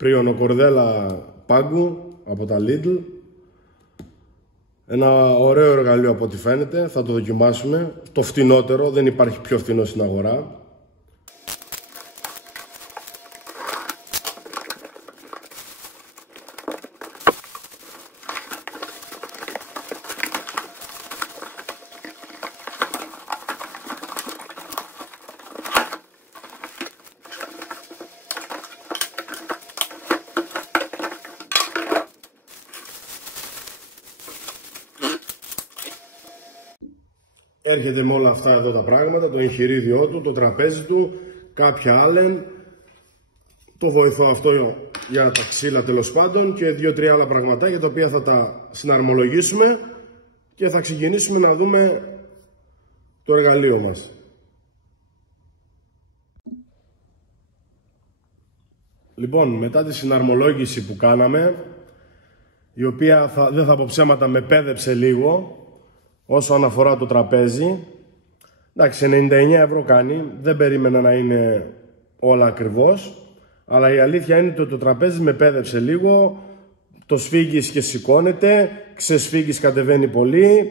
Πριονοκορδέλα πάγκου από τα Lidl. Ένα ωραίο εργαλείο από ό,τι φαίνεται, θα το δοκιμάσουμε. Το φτηνότερο, δεν υπάρχει πιο φτηνό στην αγορά. Έρχεται με όλα αυτά εδώ τα πράγματα, το εγχειρίδιό του, το τραπέζι του, κάποια Allen, το βοηθό αυτό για τα ξύλα τέλος πάντων και 2-3 άλλα πραγματάκια τα οποία θα τα συναρμολογήσουμε και θα ξεκινήσουμε να δούμε το εργαλείο μας. Λοιπόν, μετά τη συναρμολόγηση που κάναμε, η οποία δεν θα πω ψέματα, με πέδεψε λίγο όσον αφορά το τραπέζι. Εντάξει, 99 ευρώ κάνει, δεν περίμενα να είναι όλα ακριβώς, αλλά η αλήθεια είναι ότι το τραπέζι με πέδεψε λίγο. Το σφίγγεις και σηκώνεται, ξεσφίγγεις, κατεβαίνει πολύ.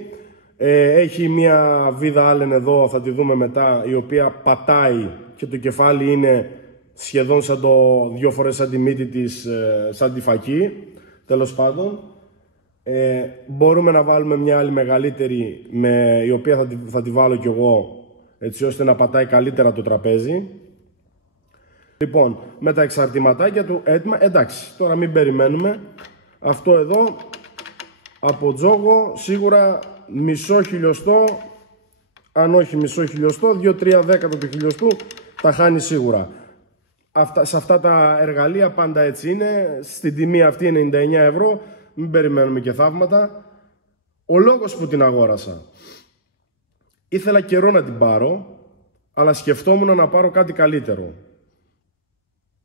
Έχει μια βίδα Allen εδώ, θα τη δούμε μετά, η οποία πατάει και το κεφάλι είναι σχεδόν σαν το 2 φορές σαν τη μύτη της, σαν τη φακή, τέλος πάντων. Μπορούμε να βάλουμε μια άλλη μεγαλύτερη, η οποία θα τη βάλω κι εγώ, έτσι ώστε να πατάει καλύτερα το τραπέζι. Λοιπόν, με τα εξαρτηματάκια του έτοιμα, εντάξει, τώρα μην περιμένουμε. Αυτό εδώ, από τζόγο, σίγουρα μισό χιλιοστό, αν όχι μισό χιλιοστό, 2-3 δέκατο του χιλιοστού, τα χάνει σίγουρα. Σε αυτά τα εργαλεία πάντα έτσι είναι, στην τιμή αυτή 99 ευρώ, μην περιμένουμε και θαύματα. Ο λόγος που την αγόρασα, ήθελα καιρό να την πάρω, αλλά σκεφτόμουν να πάρω κάτι καλύτερο.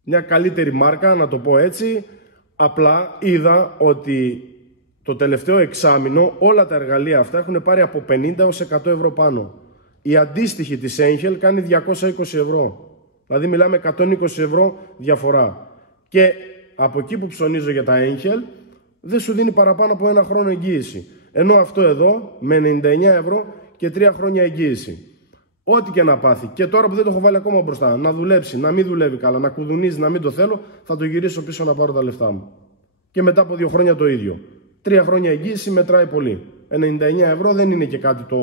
Μια καλύτερη μάρκα, να το πω έτσι. Απλά είδα ότι το τελευταίο εξάμηνο όλα τα εργαλεία αυτά έχουν πάρει από 50 έως 100 ευρώ πάνω. Η αντίστοιχη της Angel κάνει 220 ευρώ. Δηλαδή μιλάμε 120 ευρώ διαφορά. Και από εκεί που ψωνίζω για τα Angel, δεν σου δίνει παραπάνω από 1 χρόνο εγγύηση. Ενώ αυτό εδώ με 99 ευρώ και 3 χρόνια εγγύηση. Ό,τι και να πάθει, και τώρα που δεν το έχω βάλει ακόμα μπροστά, να δουλέψει, να μην δουλεύει καλά, να κουδουνίζει, να μην το θέλω, θα το γυρίσω πίσω να πάρω τα λεφτά μου. Και μετά από 2 χρόνια το ίδιο. 3 χρόνια εγγύηση μετράει πολύ. 99 ευρώ δεν είναι και κάτι το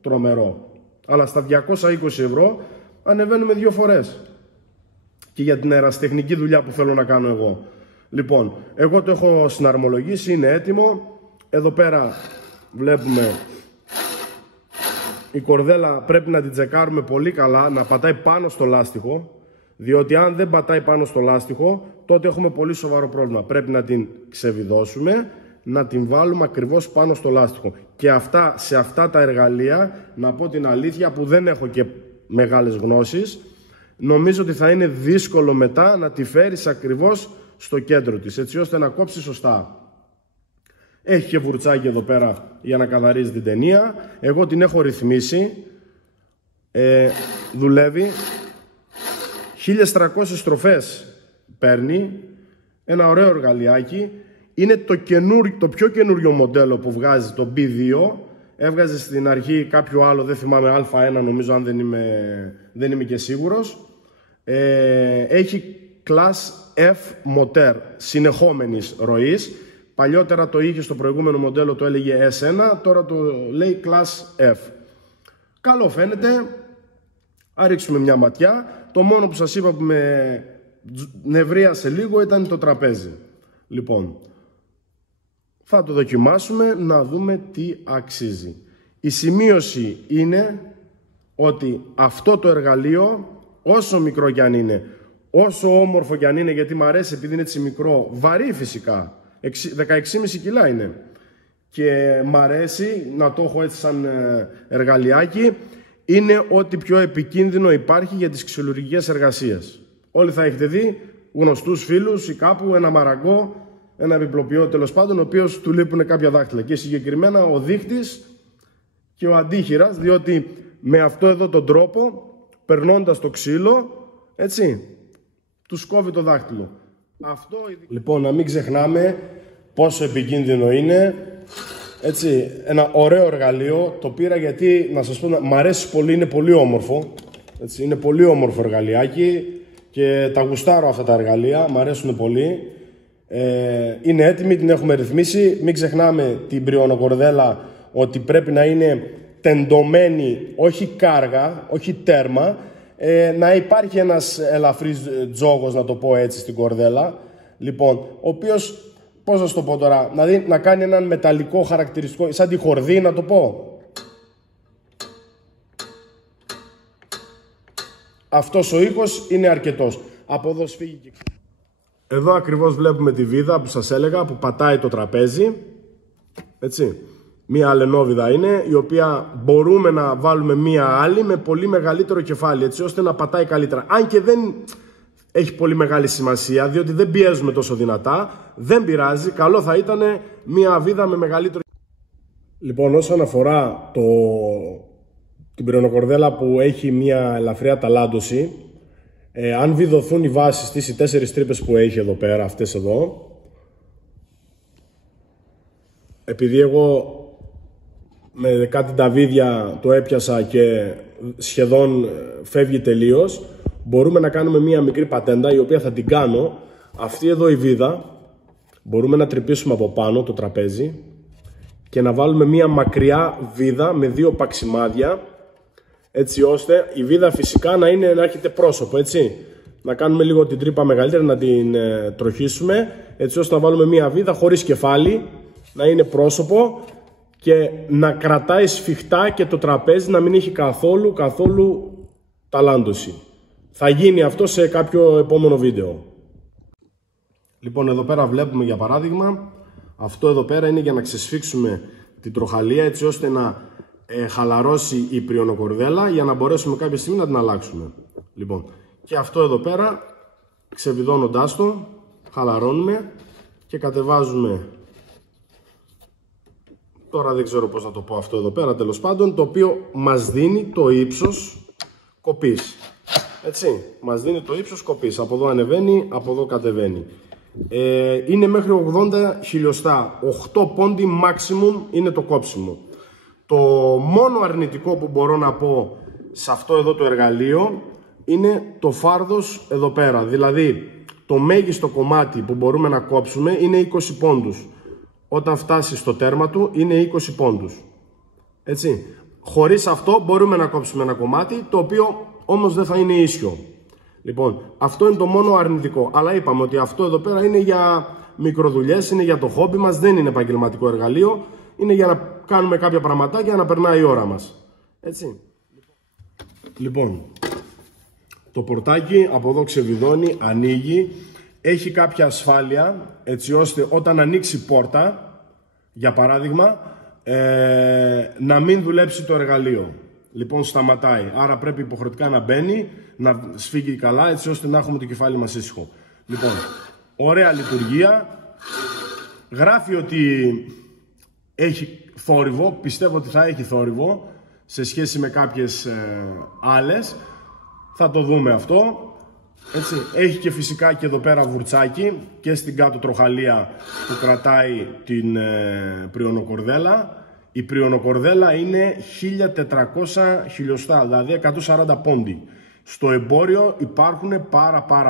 τρομερό. Αλλά στα 220 ευρώ ανεβαίνουμε 2 φορές. Και για την αεραστεχνική δουλειά που θέλω να κάνω εγώ. Λοιπόν, εγώ το έχω συναρμολογήσει, είναι έτοιμο. Εδώ πέρα βλέπουμε η κορδέλα, πρέπει να την τσεκάρουμε πολύ καλά, να πατάει πάνω στο λάστιχο, διότι αν δεν πατάει πάνω στο λάστιχο, τότε έχουμε πολύ σοβαρό πρόβλημα. Πρέπει να την ξεβιδώσουμε, να την βάλουμε ακριβώς πάνω στο λάστιχο. Και σε αυτά τα εργαλεία, να πω την αλήθεια που δεν έχω και μεγάλες γνώσεις, νομίζω ότι θα είναι δύσκολο μετά να τη φέρεις ακριβώς στο κέντρο της, έτσι ώστε να κόψει σωστά. Έχει και βουρτσάκι εδώ πέρα για να καθαρίζει την ταινία. Εγώ την έχω ρυθμίσει. Δουλεύει. 1300 στροφές παίρνει. Ένα ωραίο εργαλειάκι. Είναι το πιο καινούριο μοντέλο που βγάζει, το B2. Έβγαζε στην αρχή κάποιο άλλο, δεν θυμάμαι, Α1 νομίζω, αν δεν είμαι και σίγουρος. Έχει Class F motor συνεχόμενης ροής. Παλιότερα το είχε στο προηγούμενο μοντέλο, το έλεγε S1, τώρα το λέει Class F. Καλό φαίνεται, ρίξουμε μια ματιά. Το μόνο που σας είπα που με νευρίασε λίγο ήταν το τραπέζι. Λοιπόν, θα το δοκιμάσουμε να δούμε τι αξίζει. Η σημείωση είναι ότι αυτό το εργαλείο, όσο μικρό κι αν είναι, όσο όμορφο κι αν είναι, γιατί μου αρέσει επειδή είναι έτσι μικρό, βαρύ φυσικά, 16,5 κιλά είναι, και μ' αρέσει να το έχω έτσι σαν εργαλειάκι, είναι ό,τι πιο επικίνδυνο υπάρχει για τις ξυλουργικές εργασίες. Όλοι θα έχετε δει γνωστούς φίλους ή κάπου ένα μαραγκό, ένα επιπλοποιό τέλος πάντων, ο οποίος του λείπουν κάποια δάχτυλα, και συγκεκριμένα ο δείχτης και ο αντίχειρας, διότι με αυτό εδώ τον τρόπο, περνώντας το ξύλο, έτσι, του κόβει το δάχτυλο. Λοιπόν, να μην ξεχνάμε πόσο επικίνδυνο είναι. Έτσι, ένα ωραίο εργαλείο. Το πήρα γιατί, να σας πω, μ' αρέσει πολύ, είναι πολύ όμορφο. Έτσι, είναι πολύ όμορφο εργαλειάκι και τα γουστάρω αυτά τα εργαλεία, μ' αρέσουν πολύ. Είναι έτοιμη, την έχουμε ρυθμίσει. Μην ξεχνάμε την πριονοκορδέλα ότι πρέπει να είναι τεντωμένη, όχι κάργα, όχι τέρμα. Να υπάρχει ένας ελαφρύς τζόγος, να το πω έτσι, στην κορδέλα. Λοιπόν, ο οποίος, πώς να σου το πω τώρα, να κάνει έναν μεταλλικό χαρακτηριστικό, σαν τη χορδή, να το πω. Αυτός ο ήχος είναι αρκετός. Από εδώ σφίγγει και... Εδώ ακριβώς βλέπουμε τη βίδα που σας έλεγα, που πατάει το τραπέζι. Έτσι. Μία αλενόβιδα είναι, η οποία μπορούμε να βάλουμε μία άλλη με πολύ μεγαλύτερο κεφάλι, έτσι ώστε να πατάει καλύτερα. Αν και δεν έχει πολύ μεγάλη σημασία, διότι δεν πιέζουμε τόσο δυνατά, δεν πειράζει, καλό θα ήταν μία βίδα με μεγαλύτερο. Λοιπόν, όσον αφορά την πριονοκορδέλα που έχει μία ελαφριά ταλάντωση, αν βιδωθούν οι βάσεις της, οι 4 τρύπες που έχει εδώ πέρα, αυτές εδώ, επειδή εγώ με κάτι τα βίδια το έπιασα και σχεδόν φεύγει τελείως, μπορούμε να κάνουμε μία μικρή πατέντα, η οποία θα την κάνω. Αυτή εδώ η βίδα μπορούμε να τρυπήσουμε από πάνω το τραπέζι και να βάλουμε μία μακριά βίδα με 2 παξιμάδια, έτσι ώστε η βίδα φυσικά να έχετε πρόσωπο, έτσι. Να κάνουμε λίγο την τρύπα μεγαλύτερη, να την τροχίσουμε, έτσι ώστε να βάλουμε μία βίδα χωρίς κεφάλι, να είναι πρόσωπο και να κρατάει σφιχτά και το τραπέζι να μην έχει καθόλου ταλάντωση. Θα γίνει αυτό σε κάποιο επόμενο βίντεο. Λοιπόν, εδώ πέρα βλέπουμε για παράδειγμα, αυτό εδώ πέρα είναι για να ξεσφίξουμε την τροχαλία, έτσι ώστε να χαλαρώσει η πριονοκορδέλα, για να μπορέσουμε κάποια στιγμή να την αλλάξουμε. Λοιπόν, και αυτό εδώ πέρα, ξεβιδώνοντάς το, χαλαρώνουμε και κατεβάζουμε. Τώρα δεν ξέρω πώς να το πω αυτό εδώ πέρα, τέλος πάντων, το οποίο μας δίνει το ύψος κοπής. Έτσι, μας δίνει το ύψος κοπής. Από εδώ ανεβαίνει, από εδώ κατεβαίνει. Είναι μέχρι 80 χιλιοστά. 8 πόντι maximum είναι το κόψιμο. Το μόνο αρνητικό που μπορώ να πω σε αυτό εδώ το εργαλείο είναι το φάρδος εδώ πέρα. Δηλαδή, το μέγιστο κομμάτι που μπορούμε να κόψουμε είναι 20 πόντους. Όταν φτάσει στο τέρμα του είναι 20 πόντους. Έτσι. Χωρίς αυτό μπορούμε να κόψουμε ένα κομμάτι, το οποίο όμως δεν θα είναι ίσιο. Λοιπόν, αυτό είναι το μόνο αρνητικό. Αλλά είπαμε ότι αυτό εδώ πέρα είναι για μικροδουλειές, είναι για το χόμπι μας, δεν είναι επαγγελματικό εργαλείο. Είναι για να κάνουμε κάποια πραγματάκια, να περνάει η ώρα μας. Έτσι. Λοιπόν, το πορτάκι από εδώ ξεβιδώνει, ανοίγει. Έχει κάποια ασφάλεια, έτσι ώστε όταν ανοίξει πόρτα, για παράδειγμα, να μην δουλέψει το εργαλείο. Λοιπόν, σταματάει. Άρα πρέπει υποχρεωτικά να μπαίνει, να σφίγγει καλά, έτσι ώστε να έχουμε το κεφάλι μας ήσυχο. Λοιπόν, ωραία λειτουργία. Γράφει ότι έχει θόρυβο. Πιστεύω ότι θα έχει θόρυβο σε σχέση με κάποιες άλλες. Θα το δούμε αυτό. Έτσι. Έχει και φυσικά και εδώ πέρα βουρτσάκι και στην κάτω τροχαλία που κρατάει την πριονοκορδέλα. Η πριονοκορδέλα είναι 1400 χιλιοστά, δηλαδή 140 πόντι. Στο εμπόριο υπάρχουν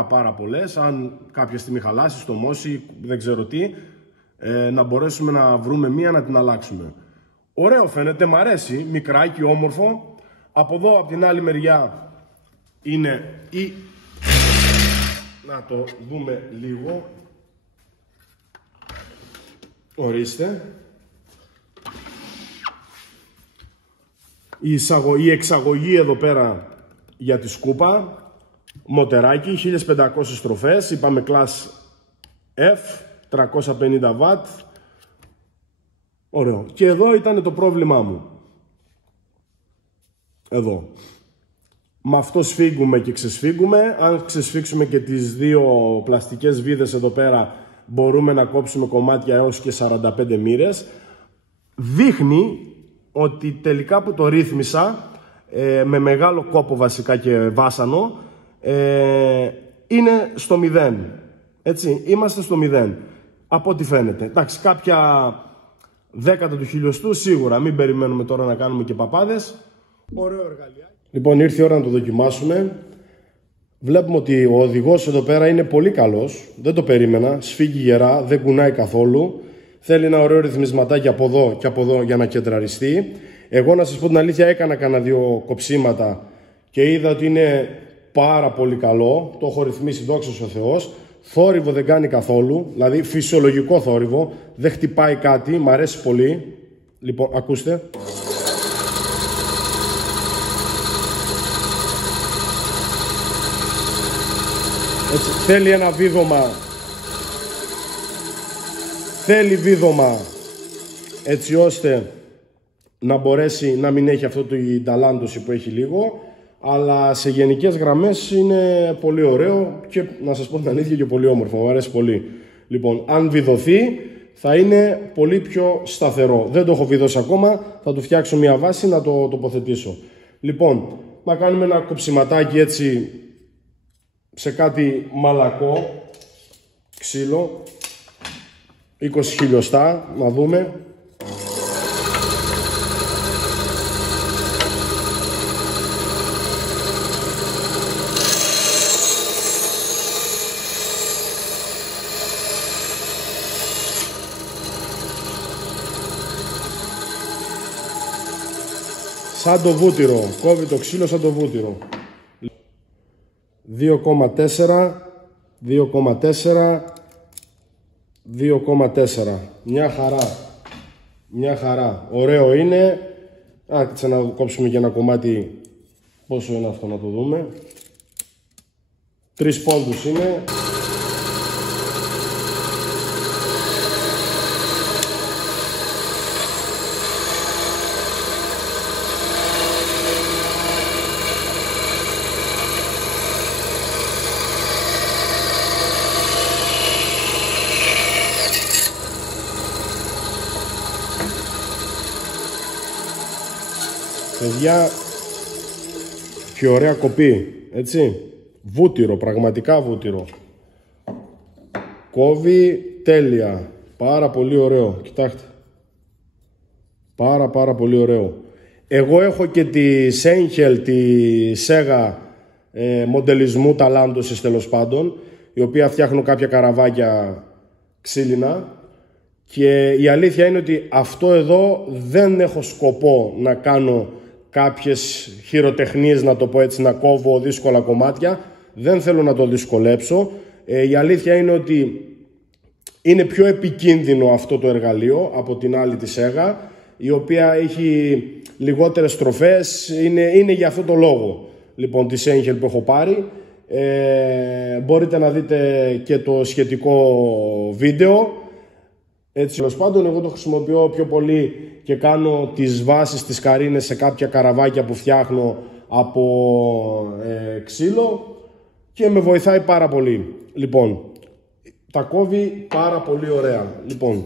πάρα πολλές. Αν κάποια στιγμή χαλάσει, στομώσει, δεν ξέρω τι, να μπορέσουμε να βρούμε μία να την αλλάξουμε. Ωραίο φαίνεται, μ' αρέσει, μικράκι, όμορφο. Από εδώ, από την άλλη μεριά, είναι η... Να το δούμε λίγο. Ορίστε. Η εξαγωγή εδώ πέρα για τη σκούπα. Μοτεράκι, 1500 στροφές. Είπαμε class F, 350W. Ωραίο. Και εδώ ήταν το πρόβλημά μου. Εδώ. Με αυτό σφίγγουμε και ξεσφίγγουμε. Αν ξεσφίξουμε και τις δύο πλαστικές βίδες εδώ πέρα, μπορούμε να κόψουμε κομμάτια έως και 45 μοίρες. Δείχνει ότι τελικά που το ρύθμισα, με μεγάλο κόπο βασικά και βάσανο, είναι στο 0. Έτσι, είμαστε στο 0. Από ό,τι φαίνεται. Εντάξει, κάποια δέκατα του χιλιοστού σίγουρα. Μην περιμένουμε τώρα να κάνουμε και παπάδες. Ωραίο εργαλείο. Λοιπόν, ήρθε η ώρα να το δοκιμάσουμε. Βλέπουμε ότι ο οδηγός εδώ πέρα είναι πολύ καλός. Δεν το περίμενα. Σφίγγει γερά, δεν κουνάει καθόλου. Θέλει ένα ωραίο ρυθμισματάκι από εδώ και από εδώ για να κεντραριστεί. Εγώ να σας πω την αλήθεια, έκανα κανένα 2 κοψίματα και είδα ότι είναι πάρα πολύ καλό. Το έχω ρυθμίσει, δόξα ο Θεός. Θόρυβο δεν κάνει καθόλου, δηλαδή φυσιολογικό θόρυβο. Δεν χτυπάει κάτι, μ' αρέσει πολύ. Λοιπόν, ακούστε. Έτσι, θέλει ένα βίδωμα. Θέλει βίδωμα έτσι ώστε να μπορέσει να μην έχει αυτό η ταλάντωση που έχει λίγο, αλλά σε γενικές γραμμές είναι πολύ ωραίο και να σας πω την αλήθεια και πολύ όμορφο, μου αρέσει πολύ. Λοιπόν, αν βιδωθεί θα είναι πολύ πιο σταθερό. Δεν το έχω βιδώσει ακόμα, θα του φτιάξω μια βάση να το τοποθετήσω. Λοιπόν, να κάνουμε ένα κοψιματάκι έτσι σε κάτι μαλακό ξύλο, 20 χιλιοστά, να δούμε. Σαν το βούτυρο, κόβει το ξύλο σαν το βούτυρο. 2,4, 2,4, 2,4. Μια χαρά. Μια χαρά. Ωραίο είναι. Άκουσα να κόψουμε και ένα κομμάτι. Πόσο είναι αυτό να το δούμε. 3 πόντους είναι. Παιδιά, και ωραία κοπή, έτσι, βούτυρο, πραγματικά βούτυρο. Κόβει τέλεια, πάρα πολύ ωραίο, κοιτάξτε. Πάρα πολύ ωραίο. Εγώ έχω και τη Seinhell, τη Sega μοντελισμού ταλάντωσης τέλος πάντων, η οποία φτιάχνω κάποια καραβάκια ξύλινα. Και η αλήθεια είναι ότι αυτό εδώ δεν έχω σκοπό να κάνω κάποιες χειροτεχνίες, να το πω έτσι, να κόβω δύσκολα κομμάτια. Δεν θέλω να το δυσκολέψω. Η αλήθεια είναι ότι είναι πιο επικίνδυνο αυτό το εργαλείο από την άλλη τη Sega, η οποία έχει λιγότερες στροφές, είναι για αυτό το λόγο. Λοιπόν, τη Seinhell που έχω πάρει. Μπορείτε να δείτε και το σχετικό βίντεο. Έτσι, τέλος πάντων, εγώ το χρησιμοποιώ πιο πολύ και κάνω τις βάσεις, τις καρίνες σε κάποια καραβάκια που φτιάχνω από ξύλο και με βοηθάει πάρα πολύ. Λοιπόν, τα κόβει πάρα πολύ ωραία. Λοιπόν,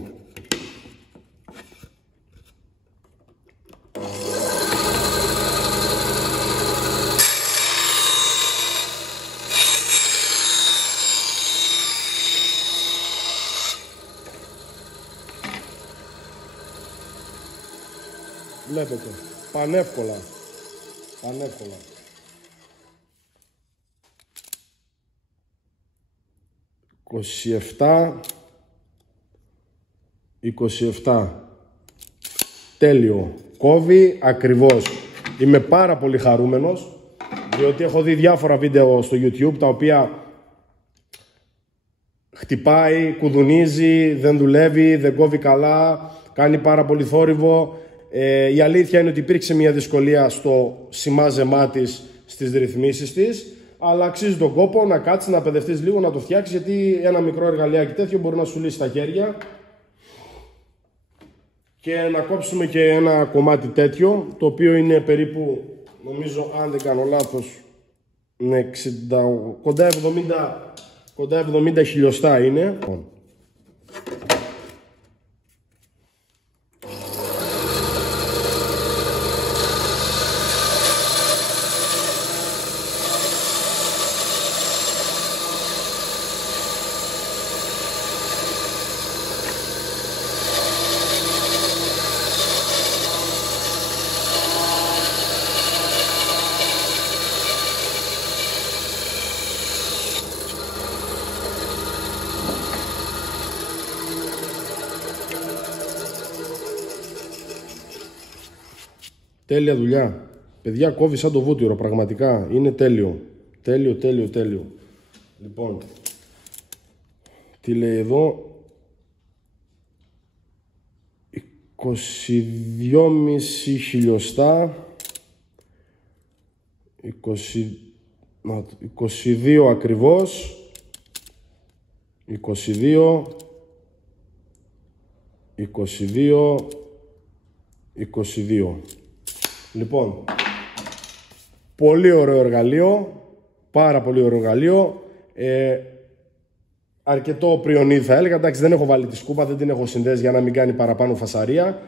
βλέπετε, πανεύκολα, πανεύκολα. «27, τέλειο, κόβει ακριβώς». Είμαι πάρα πολύ χαρούμενος, διότι έχω δει διάφορα βίντεο στο YouTube τα οποία χτυπάει, κουδουνίζει, δεν δουλεύει, δεν κόβει καλά, κάνει πάρα πολύ θόρυβο. Η αλήθεια είναι ότι υπήρξε μια δυσκολία στο σημάζεμά της, στις ρυθμίσεις της, αλλά αξίζει τον κόπο να κάτσεις, να παιδευτείς λίγο, να το φτιάξεις, γιατί ένα μικρό εργαλειάκι τέτοιο μπορεί να σου λύσει τα χέρια. Και να κόψουμε και ένα κομμάτι τέτοιο, το οποίο είναι περίπου, νομίζω, αν δεν κάνω λάθος, 60, κοντά 70 χιλιοστά είναι. Τέλεια δουλειά. Παιδιά, κόβει σαν το βούτυρο, πραγματικά. Είναι τέλειο. Τέλειο, τέλειο, τέλειο. Λοιπόν, τι λέει εδώ? 22,5 χιλιοστά. 22 ακριβώς. 22. 22. Λοιπόν, πολύ ωραίο εργαλείο. Πάρα πολύ ωραίο εργαλείο. Αρκετό πριονίδι θα έλεγα. Εντάξει, δεν έχω βάλει τη σκούπα, δεν την έχω συνδέσει για να μην κάνει παραπάνω φασαρία.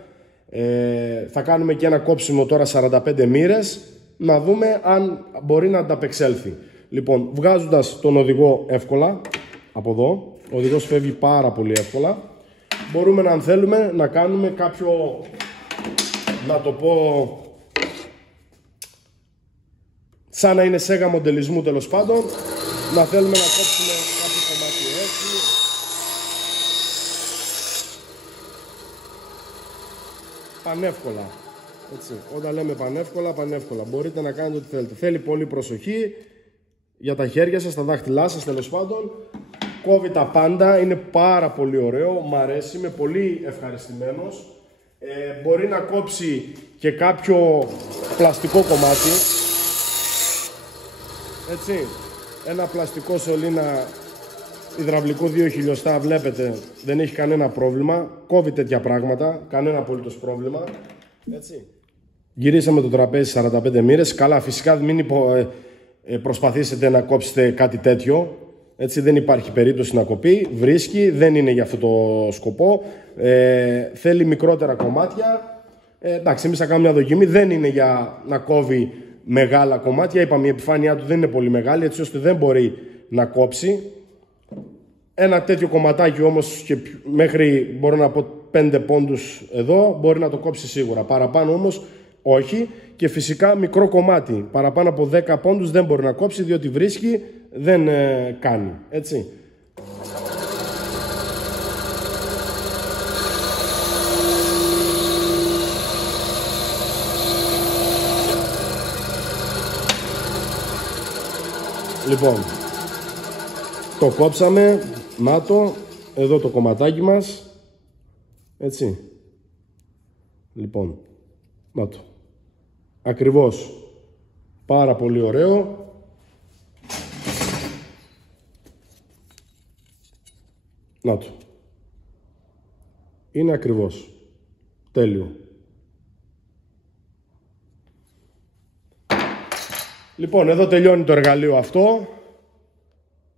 Θα κάνουμε και ένα κόψιμο τώρα 45 μοίρες, να δούμε αν μπορεί να ανταπεξέλθει. Λοιπόν, βγάζοντας τον οδηγό εύκολα από εδώ, ο οδηγός φεύγει πάρα πολύ εύκολα. Μπορούμε, αν θέλουμε, να κάνουμε κάποιο, να το πω, σαν να είναι σέγα μοντελισμού τέλος πάντων, να θέλουμε να κόψουμε κάποιο κομμάτι έτσι. Πανεύκολα. Έτσι. Όταν λέμε πανεύκολα, πανεύκολα. Μπορείτε να κάνετε ό,τι θέλετε. Θέλει πολύ προσοχή για τα χέρια σας, τα δάχτυλά σας τέλος πάντων. Κόβει τα πάντα, είναι πάρα πολύ ωραίο, μ' αρέσει, είμαι πολύ ευχαριστημένος. Μπορεί να κόψει και κάποιο πλαστικό κομμάτι. Έτσι, ένα πλαστικό σωλήνα υδραυλικού 2 χιλιοστά, βλέπετε, δεν έχει κανένα πρόβλημα. Κόβει τέτοια πράγματα, κανένα απολύτως πρόβλημα. Έτσι. Γυρίσαμε το τραπέζι 45 μοίρες. Καλά, φυσικά μην προσπαθήσετε να κόψετε κάτι τέτοιο. Έτσι, δεν υπάρχει περίπτωση να κοπεί. Βρίσκει, δεν είναι για αυτό το σκοπό. Θέλει μικρότερα κομμάτια. Εντάξει, εμείς θα κάνουμε μια δοκιμή. Δεν είναι για να κόβει μεγάλα κομμάτια. Είπαμε, η επιφάνειά του δεν είναι πολύ μεγάλη, έτσι ώστε δεν μπορεί να κόψει. Ένα τέτοιο κομματάκι όμως, και μέχρι μπορώ να πω 5 πόντους εδώ, μπορεί να το κόψει σίγουρα. Παραπάνω όμως όχι. Και φυσικά μικρό κομμάτι, παραπάνω από 10 πόντους δεν μπορεί να κόψει, διότι βρίσκει, δεν κάνει. Έτσι. Λοιπόν, το κόψαμε, να το, εδώ το κομματάκι μας, έτσι. Λοιπόν, να το. Ακριβώς. Πάρα πολύ ωραίο. Να το. Είναι ακριβώς. Τέλειο. Λοιπόν, εδώ τελειώνει το εργαλείο αυτό.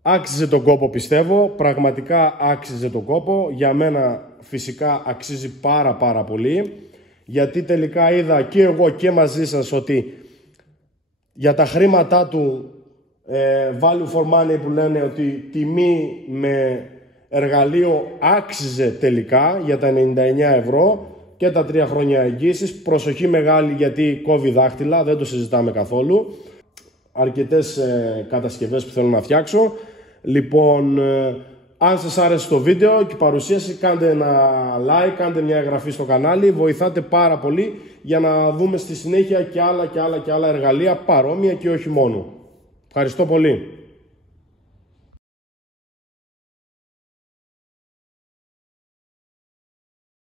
Άξιζε τον κόπο, πιστεύω. Πραγματικά άξιζε τον κόπο. Για μένα φυσικά αξίζει πάρα πολύ. Γιατί τελικά είδα και εγώ και μαζί σας ότι για τα χρήματά του value for money, που λένε, ότι τιμή με εργαλείο άξιζε τελικά για τα 99 ευρώ και τα 3 χρόνια εγγύησης. Προσοχή μεγάλη, γιατί κόβει δάχτυλα, δεν το συζητάμε καθόλου. Αρκετές κατασκευές που θέλω να φτιάξω. Λοιπόν, αν σας άρεσε το βίντεο και η παρουσίαση, κάντε ένα like, κάντε μια εγγραφή στο κανάλι. Βοηθάτε πάρα πολύ για να δούμε στη συνέχεια και άλλα εργαλεία παρόμοια και όχι μόνο. Ευχαριστώ πολύ.